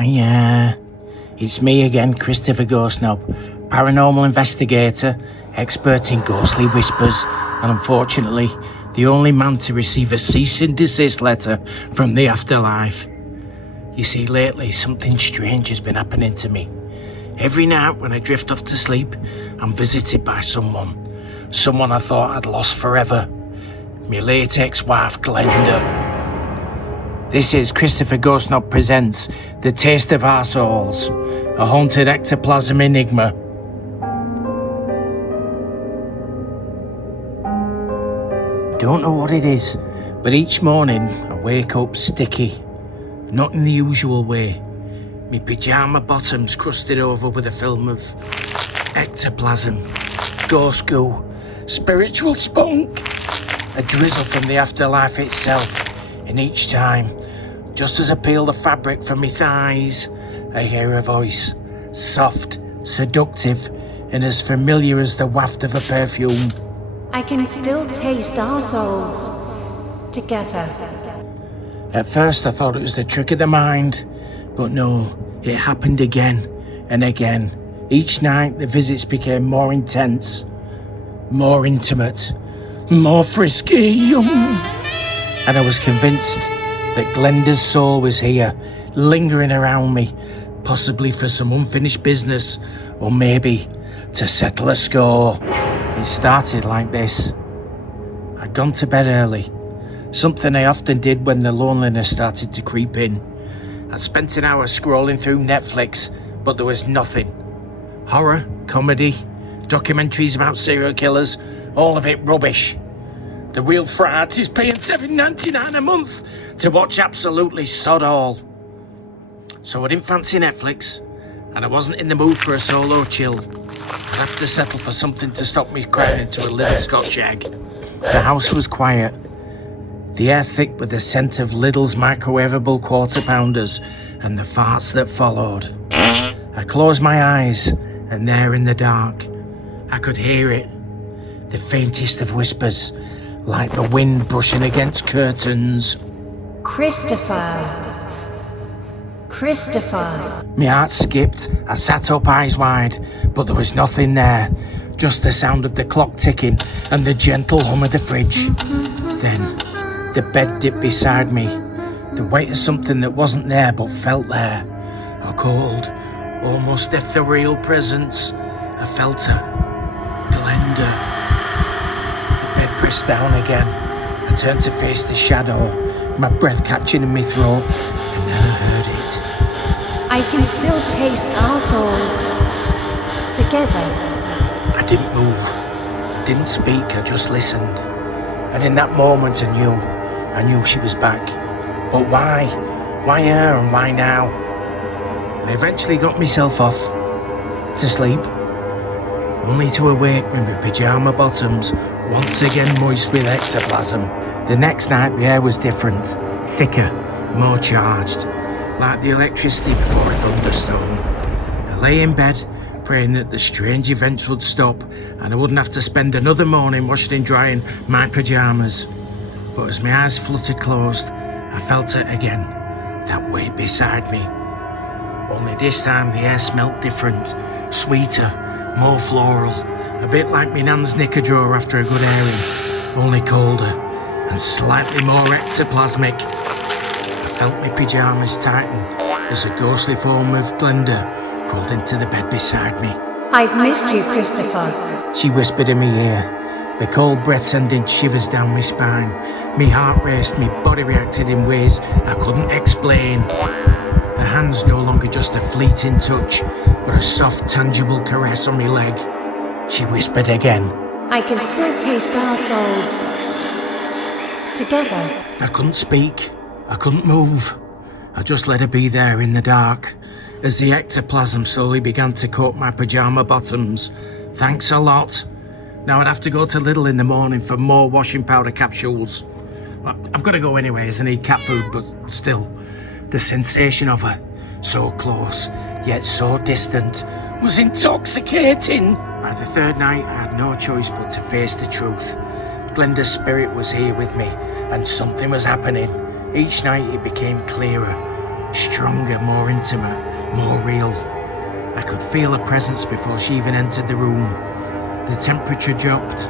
Hiya. It's me again, Christopher Ghostknob, paranormal investigator, expert in ghostly whispers, and unfortunately, the only man to receive a cease and desist letter from the afterlife. You see, lately, something strange has been happening to me. Every night when I drift off to sleep, I'm visited by someone I thought I'd lost forever. My late ex-wife, Glenda. This is Christopher Ghostknob presents The Taste of Our Souls, a Haunted Ectoplasm Enigma. Don't know what it is, but each morning I wake up sticky. Not in the usual way. My pyjama bottoms crusted over with a film of ectoplasm, ghost goo, spiritual spunk, a drizzle from the afterlife itself. And each time, just as I peel the fabric from my thighs, I hear a voice, soft, seductive, and as familiar as the waft of a perfume. I can still taste our souls together. At first I thought it was the trick of the mind, but no, it happened again and again. Each night the visits became more intense, more intimate, more frisky. And I was convinced that Glenda's soul was here, lingering around me, possibly for some unfinished business, or maybe to settle a score. It started like this. I'd gone to bed early, something I often did when the loneliness started to creep in. I'd spent an hour scrolling through Netflix, but there was nothing. Horror, comedy, documentaries about serial killers, all of it rubbish. The real frat is paying $7.99 a month to watch absolutely sod all. So I didn't fancy Netflix, and I wasn't in the mood for a solo chill. I'd have to settle for something to stop me crying into a little Scotch egg. The house was quiet, the air thick with the scent of Lidl's microwavable quarter pounders and the farts that followed. I closed my eyes, and there in the dark, I could hear it, the faintest of whispers, like the wind brushing against curtains. Christopher. My heart skipped. I sat up, eyes wide, but there was nothing there. Just the sound of the clock ticking and the gentle hum of the fridge. Then, the bed dipped beside me. The weight of something that wasn't there but felt there. A cold, almost ethereal presence. I felt her. Glenda. Pressed down again. I turned to face the shadow, my breath catching in my throat, and then I heard it. I can still taste our souls together. I didn't move. I didn't speak. I just listened. And in that moment I knew she was back. But why? Why her and why now? I eventually got myself off to sleep, only to awake with my pyjama bottoms once again moist with ectoplasm. The next night the air was different, thicker, more charged, like the electricity before a thunderstorm. I lay in bed, praying that the strange events would stop and I wouldn't have to spend another morning washing and drying my pyjamas. But as my eyes fluttered closed, I felt it again, that weight beside me. Only this time the air smelt different, sweeter, more floral, a bit like my nan's knicker drawer after a good airing, only colder and slightly more ectoplasmic. I felt my pyjamas tighten as a ghostly form of Glenda crawled into the bed beside me. I've missed you, Christopher. She whispered in my ear, the cold breath sending shivers down my spine. My heart raced, my body reacted in ways I couldn't explain. Her hands no longer just a fleeting touch, but a soft, tangible caress on my leg. She whispered again. I can still taste our souls together. I couldn't speak. I couldn't move. I just let her be there in the dark as the ectoplasm slowly began to coat my pyjama bottoms. Thanks a lot. Now I'd have to go to Lidl in the morning for more washing powder capsules. Well, I've got to go anyway as I need cat food, but still, the sensation of her, so close, yet so distant, was intoxicating. By the third night, I had no choice but to face the truth. Glenda's spirit was here with me, and something was happening. Each night it became clearer, Stronger, more intimate, more real. I could feel her presence before she even entered the room. The temperature dropped,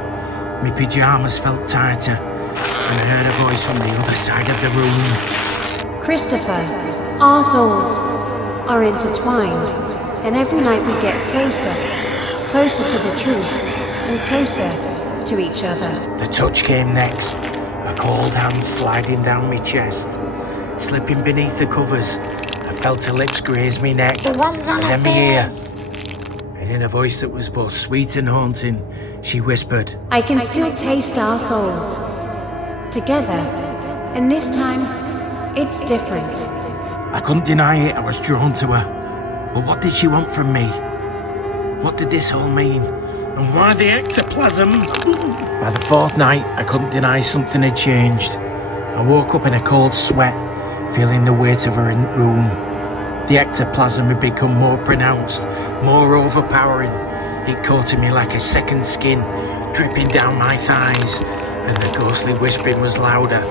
my pyjamas felt tighter, and I heard a voice from the other side of the room. Christopher, our souls are intertwined, and every night we get closer, closer to the truth, and closer to each other. The touch came next, a cold hand sliding down my chest. Slipping beneath the covers, I felt her lips graze my neck, and then my ear. And in a voice that was both sweet and haunting, she whispered, I can still taste our souls together, and this time, it's different. I couldn't deny it, I was drawn to her. But what did she want from me? What did this all mean? And why the ectoplasm? By the fourth night, I couldn't deny something had changed. I woke up in a cold sweat, feeling the weight of her in the room. The ectoplasm had become more pronounced, more overpowering. It coated me like a second skin, dripping down my thighs, and the ghostly whispering was louder,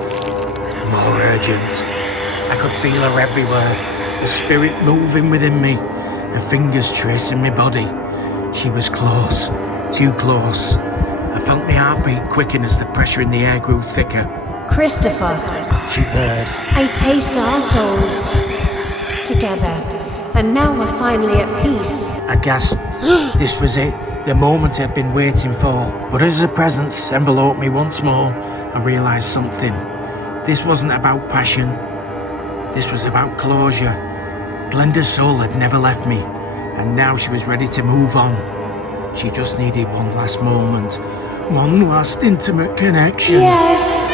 more urgent. I could feel her everywhere, the spirit moving within me, her fingers tracing my body. She was close, too close. I felt my heartbeat quicken as the pressure in the air grew thicker. Christopher, She purred. I taste our souls together, and now we're finally at peace. I gasped. This was it, the moment I'd been waiting for. But as her presence enveloped me once more, I realised something. This wasn't about passion. This was about closure. Glenda's soul had never left me, and now she was ready to move on. She just needed one last moment, one last intimate connection. Yes!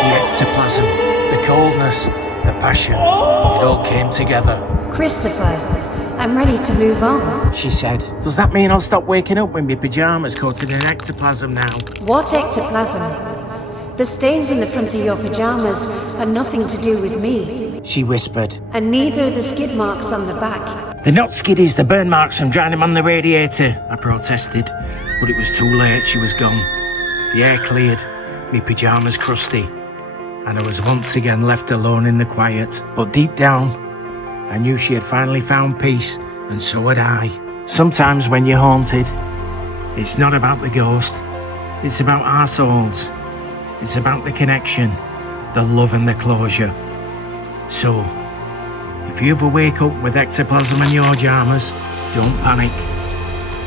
The ectoplasm, the coldness, the passion, it all came together. Christopher, I'm ready to move on. She said, does that mean I'll stop waking up with my pyjamas coated in ectoplasm now? What ectoplasm? The stains in the front of your pajamas are nothing to do with me. She whispered. And neither are the skid marks on the back. They're not skiddies, the burn marks from drowning on the radiator, I protested. But it was too late, she was gone. The air cleared, my pyjamas crusty, and I was once again left alone in the quiet. But deep down, I knew she had finally found peace, and so had I. Sometimes when you're haunted, it's not about the ghost, it's about our souls. It's about the connection, the love and the closure. So, if you ever wake up with ectoplasm in your pajamas, don't panic.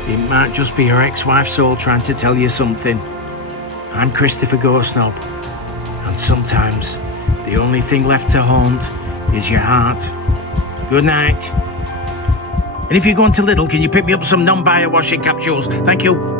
It might just be your ex-wife's soul trying to tell you something. I'm Christopher Ghostknob, and sometimes the only thing left to haunt is your heart. Good night. And if you're going to Lidl, can you pick me up some non-bio washing capsules? Thank you.